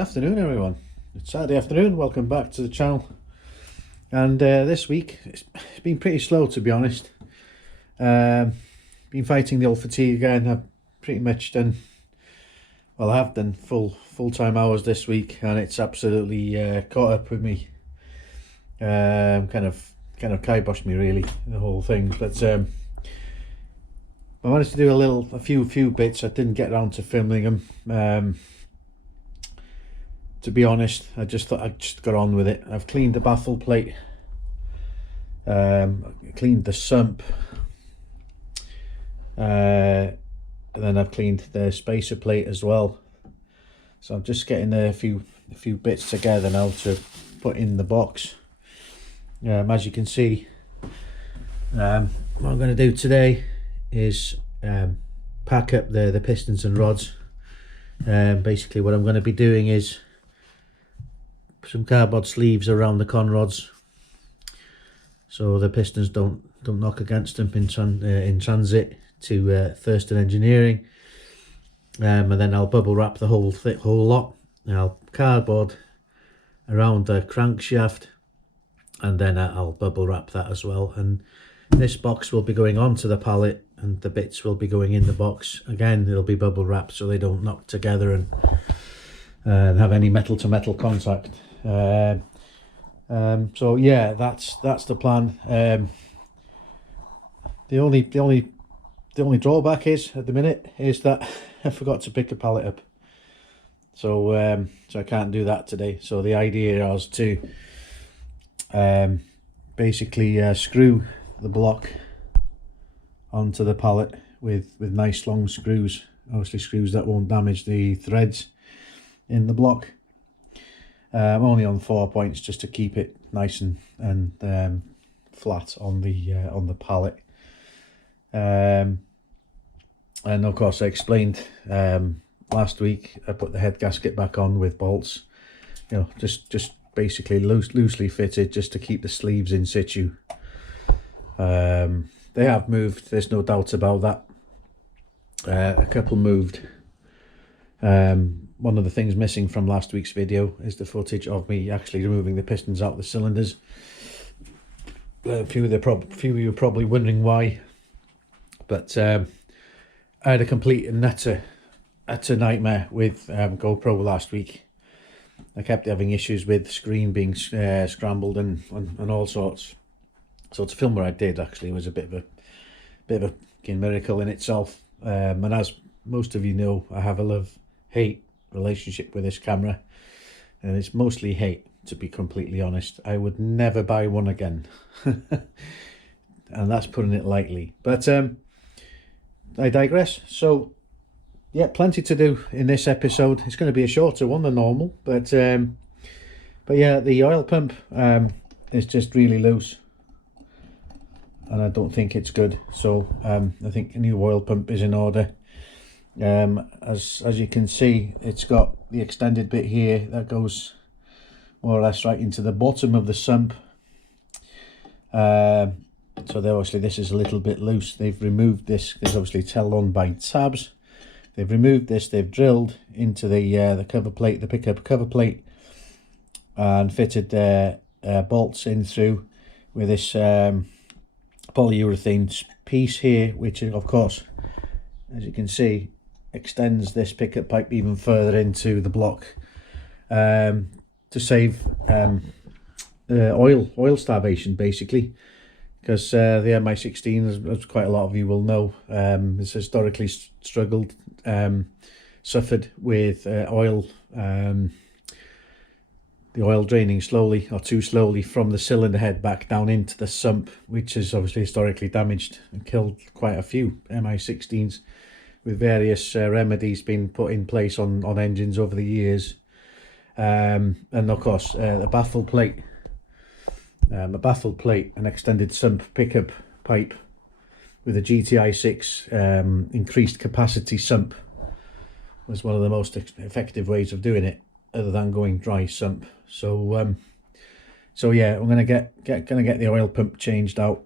afternoon, everyone. It's Saturday afternoon. Welcome back to the channel. And this week it's been pretty slow, to be honest. Been fighting the old fatigue again. I've pretty much done, well, I have done full-time hours this week, and it's absolutely caught up with me. Kind of kiboshed me, really, the whole thing. But I managed to do a few bits. I didn't get around to filming them. To be honest, I just thought I'd just got on with it. I've cleaned the baffle plate, cleaned the sump, and then I've cleaned the spacer plate as well. So I'm just getting a few bits together now to put in the box. As you can see, what I'm going to do today is pack up the pistons and rods. Basically what I'm going to be doing is some cardboard sleeves around the con rods so the pistons don't knock against them in transit to Thurston Engineering, and then I'll bubble wrap the whole lot. I'll cardboard around the crankshaft, and then I'll bubble wrap that as well. And this box will be going onto the pallet, and the bits will be going in the box. Again, it'll be bubble wrapped so they don't knock together and have any metal to metal contact. So yeah, that's the plan. The only drawback is at the minute is that I forgot to pick a pallet up, so I can't do that today. So the idea was to basically screw the block onto the pallet with nice long screws, obviously screws that won't damage the threads in the block. I'm only on 4 points just to keep it nice and flat on the pallet. And of course, I explained last week, I put the head gasket back on with bolts, you know, just basically loosely fitted, just to keep the sleeves in situ. They have moved, there's no doubt about that. A couple moved. One of the things missing from last week's video is the footage of me actually removing the pistons out of the cylinders. A few of you are probably wondering why, but I had a complete and utter nightmare with GoPro last week. I kept having issues with screen being scrambled and all sorts. So to film what I did actually was a bit of a miracle in itself. And as most of you know, I have a love-hate relationship with this camera, and it's mostly hate, to be completely honest. I would never buy one again. And that's putting it lightly. But I digress. So yeah, plenty to do in this episode. It's going to be a shorter one than normal, but yeah, the oil pump is just really loose, and I don't think it's good. So I think a new oil pump is in order. As you can see, it's got the extended bit here that goes more or less right into the bottom of the sump. So obviously this is a little bit loose. They've removed this because obviously it's held on by tabs. They've removed this, they've drilled into the cover plate, the pickup cover plate, and fitted bolts in through with this polyurethane piece here, which of course, as you can see, extends this pickup pipe even further into the block, to save oil starvation, basically, because the Mi16, as quite a lot of you will know, has historically struggled, suffered with oil, the oil draining slowly or too slowly from the cylinder head back down into the sump, which has obviously historically damaged and killed quite a few Mi16s, with various remedies being put in place on engines over the years. And of course, a baffle plate, an extended sump pickup pipe with a GTI 6 increased capacity sump was one of the most effective ways of doing it, other than going dry sump. So so yeah, I'm gonna get the oil pump changed out,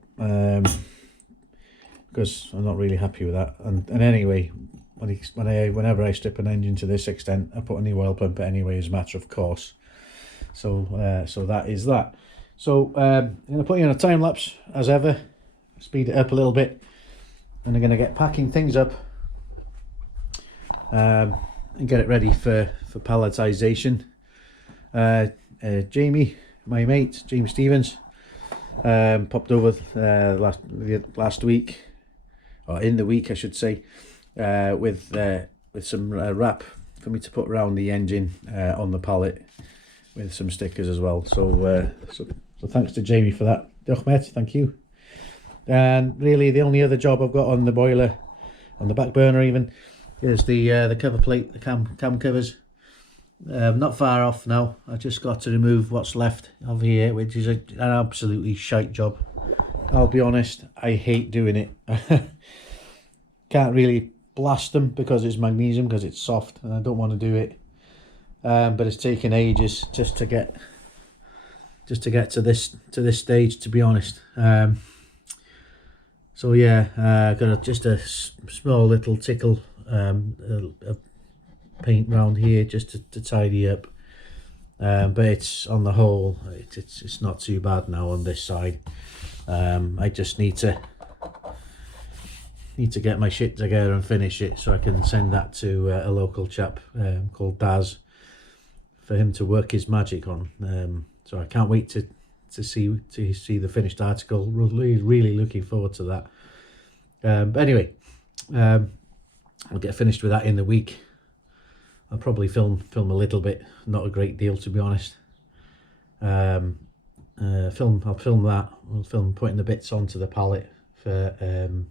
because I'm not really happy with that. And anyway, whenever I strip an engine to this extent, I put a new oil pump anyway, as a matter of course. So so that is that. So I'm going to put you on a time lapse as ever, speed it up a little bit, and I'm going to get packing things up and get it ready for palletization. Jamie, my mate, Jamie Stevens, popped over last week, or in the week I should say, with some wrap for me to put around the engine on the pallet, with some stickers as well. So so thanks to Jamie for that. Diolch mate, thank you. And really the only other job I've got on the boiler, on the back burner even, is the cover plate, the cam covers. Not far off now. I just got to remove what's left of here, which is an absolutely shite job. I'll be honest, I hate doing it. Can't really blast them because it's magnesium, because it's soft, and I don't want to do it. But it's taken ages just to get to this stage, to be honest. So yeah, got just a small little tickle of paint round here just to tidy up. But it's, on the whole, it's not too bad now on this side. I just need to get my shit together and finish it, so I can send that to a local chap called Daz, for him to work his magic on. So I can't wait to see the finished article. Really looking forward to that. But anyway, I'll get finished with that in the week. I'll probably film a little bit, not a great deal, to be honest. I'll film that. We'll film putting the bits onto the pallet for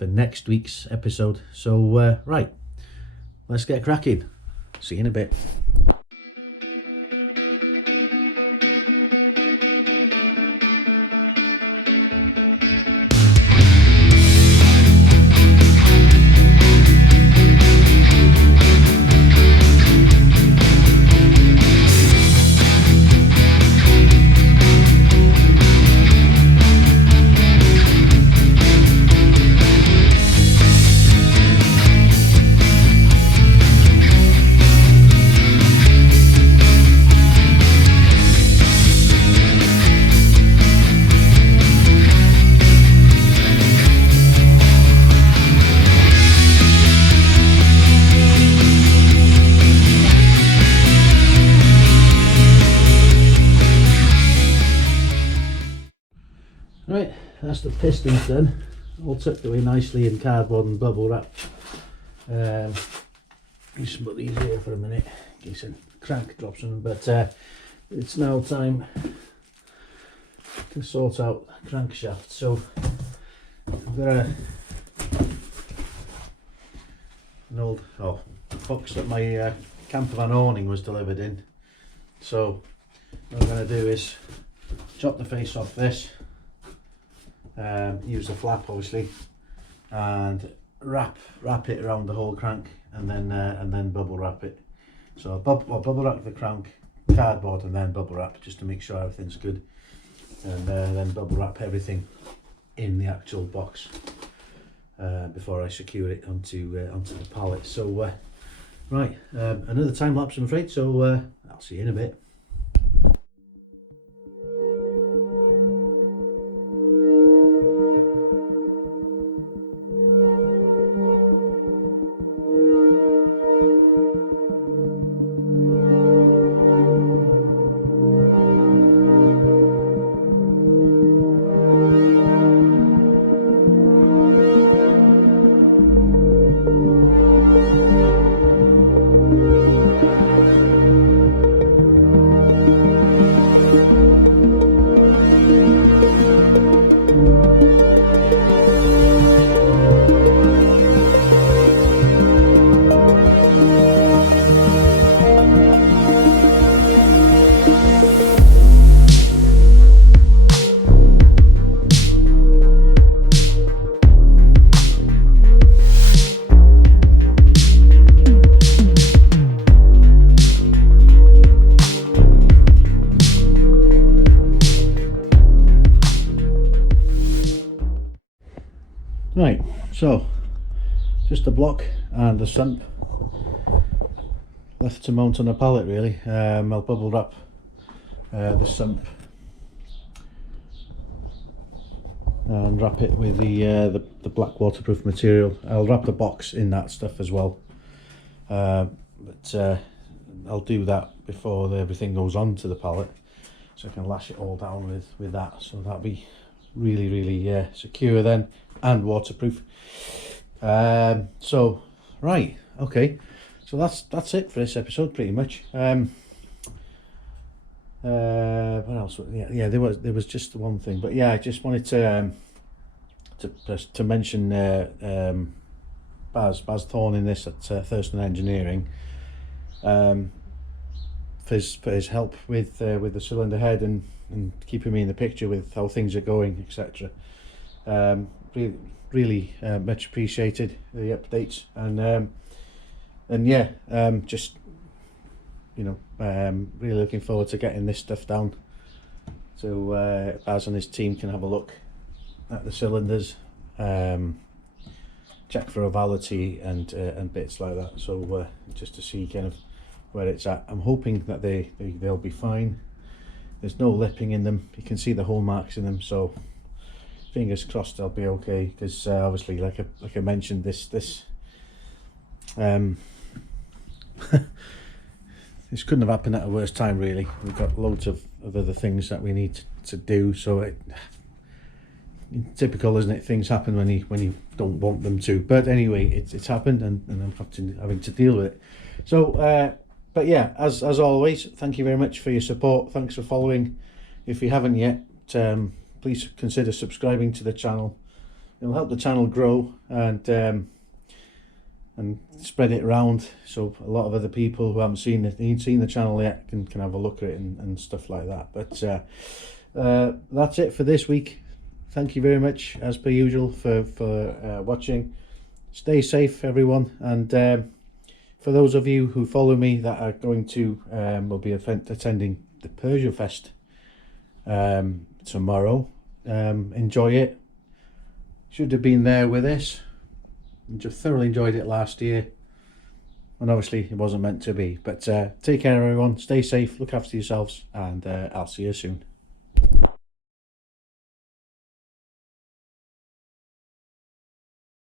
next week's episode. So right, let's get cracking. See you in a bit. Right, that's the pistons done, all tucked away nicely in cardboard and bubble wrap. Just put these here for a minute in case a crank drops them, but it's now time to sort out the crankshaft. So I've got an old box that my camper van awning was delivered in. So what I'm going to do is chop the face off this, use the flap obviously, and wrap it around the whole crank, and then bubble wrap it. So I'll bubble wrap the crank, cardboard, and then bubble wrap, just to make sure everything's good, and then bubble wrap everything in the actual box before I secure it onto the pallet. So right, another time lapse I'm afraid, so I'll see you in a bit. Right, so just the block and the sump left to mount on a pallet really. I'll bubble wrap the sump and wrap it with the black waterproof material. I'll wrap the box in that stuff as well, but I'll do that before everything goes on to the pallet, so I can lash it all down with that, so that'll be really secure then and waterproof. So right, okay, so that's it for this episode pretty much. What else? Yeah, there was just one thing, but yeah, I just wanted to mention Baz Thorne in this at Thurston Engineering, for his help with the cylinder head and keeping me in the picture with how things are going, etc. Really much appreciated the updates, and yeah, just really looking forward to getting this stuff down so Baz and his team can have a look at the cylinders, check for ovality and bits like that, so just to see kind of where it's at. I'm hoping that they'll be fine. There's no lipping in them, you can see the hole marks in them, so fingers crossed they'll be okay, because obviously like I mentioned, this this couldn't have happened at a worse time really. We've got loads of other things that we need to do, so typical, isn't it? Things happen when you don't want them to, but anyway, it's happened, and I'm having to deal with it. So but yeah, as always, thank you very much for your support. Thanks for following. If you haven't yet, please consider subscribing to the channel. It'll help the channel grow and spread it around, so a lot of other people who haven't seen the channel yet can have a look at it and stuff like that. But that's it for this week. Thank you very much, as per usual, for watching. Stay safe, everyone, and for those of you who follow me that are going to will be attending the Persia Fest tomorrow, enjoy it. Should have been there with us. Just thoroughly enjoyed it last year, and obviously it wasn't meant to be. But take care everyone, stay safe, look after yourselves, and I'll see you soon.